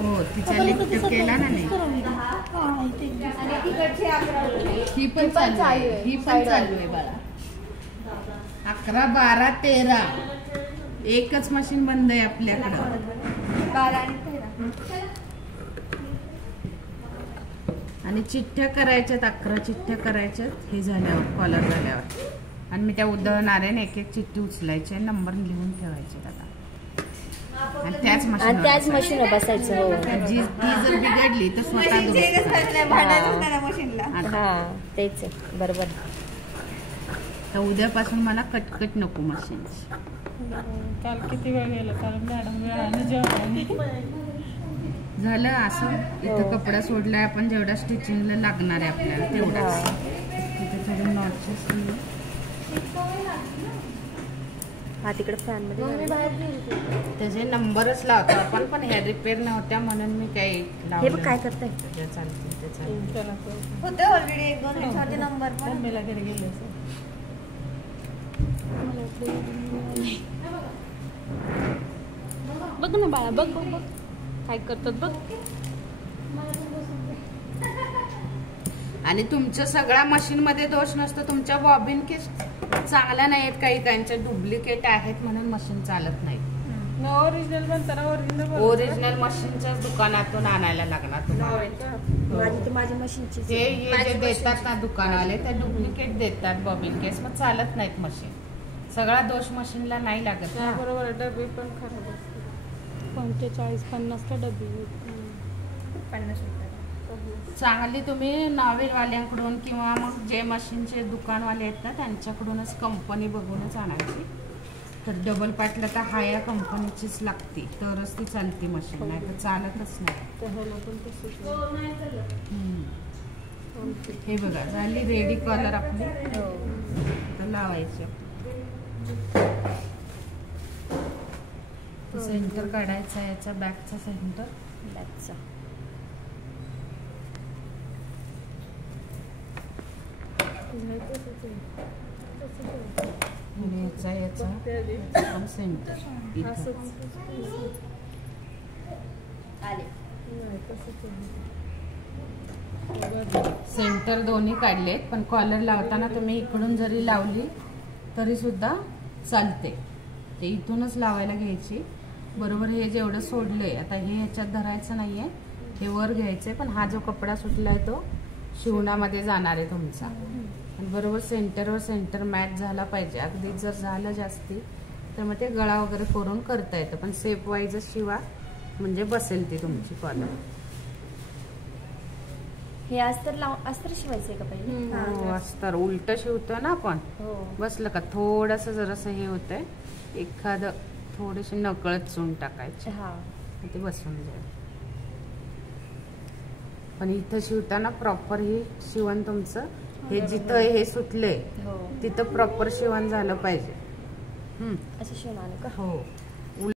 हो तिचा लिफ्ट केला ना नाही. ही पण चालू आहे बाळा. 11, 12, 13 एकच मशीन बंद आहे आपल्याकडं. 12 आणि 13 आणि चिठ्ठ्या करायच्यात. 11 चिठ्ठ्या करायच्यात हे झाल्यावर, कॉलर झाल्यावर. आणि मी त्या उधळणार आहे. एक एक चिठ्ठी उचलायची आणि नंबर लिहून ठेवायचे आता. आणि त्याच मशीन बसायचं. जी ती जर बिघडली तर स्वतः तेच बरोबर. तर उद्यापासून मला कटकट नको मशीन. काल किती वेळ गेला, काल मॅडम वेळाने जेवण झालं असं. इथं कपडा सोडलाय आपण, जेवढा स्टिचिंगला लागणार आहे आपल्याला तेवढा. तिथे थोडं नॉट्स. हा तिकडे फॅन मध्ये त्याचे नंबरच लावतो आपण, पण ह्या रिपेअर नव्हत्या म्हणून मी काही हे बघ काय करताय. होते ऑलरेडी 1-2 दिवसाचे नंबर पण मम्मीला घरी गेले. बघ ना बाळा, बघ बघ बघ काय करतात बघ. आणि तुमच्या सगळ्या मशीन मध्ये दोष नसतो. तुमच्या बॉबिन केस चांगल्या नाहीत, काही काहींच्या डुप्लिकेट आहेत म्हणून मशीन चालत नाही. ओरिजिनल म्हणताना ओरिजिनल मशीनच्याच दुकानातून आणायला लागणार तुम्हाला. माझी मशीनची ते जे देतात ना दुकानाले ते डुप्लिकेट देतात बॉबिन केस, मग चालत नाहीत मशीन. सगळा दोष मशीनला नाही लागत. बरोबर. डबे पण खराब असतात. 45-50 डबे 50 रुपये. चांगली तुम्ही नावेवाल्यांकडून किंवा मग जे मशीनचे दुकानवाले आहेत ना त्यांच्याकडूनच कंपनी बघूनच आणायची. तर डबल पाटला तर हाया कंपनीचीच लागते तरच ती चालते मशीन, नाही तर चालतच नाही. हे बघा झाली रेडी कॉलर आपली. लावायची सेंटर काढायचा याचा बॅकचा सेंटर. बॅकचा याचा सेंटर सेंटर दोन्ही काढलेत, पण कॉलर लावताना तुम्ही इकडून जरी लावली तरी सुद्धा चालते. ते इथूनच लावायला घ्यायची. बरोबर हे जेवढं सोडलंय आता हे ह्याच्यात धरायचं नाहीये, हे वर घ्यायचंय. पण हा जो कपडा सुटलाय तो शिवणामध्ये जाणार आहे तुमचा. आणि बरोबर सेंटरवर सेंटर मॅच झाला पाहिजे. अगदी जर झालं जास्ती तर मग ते गळा वगैरे करून करता येतं, पण सेप वाईजच शिवा म्हणजे बसेल ती तुमची कॉलर. हे अस्तर शिवायचंय का पहिले? अस्तर उलट शिवतो ना आपण. बसलं का थोडस जरासं हे होतंय, एखादं थोडीशी नकळत चून टाकायची ते बसून जाईल. पण इथं शिवताना प्रॉपर हे शिवण तुमचं हे जिथं हे सुटले तिथं प्रॉपर शिवण झालं पाहिजे. असं शिवणार का? हो.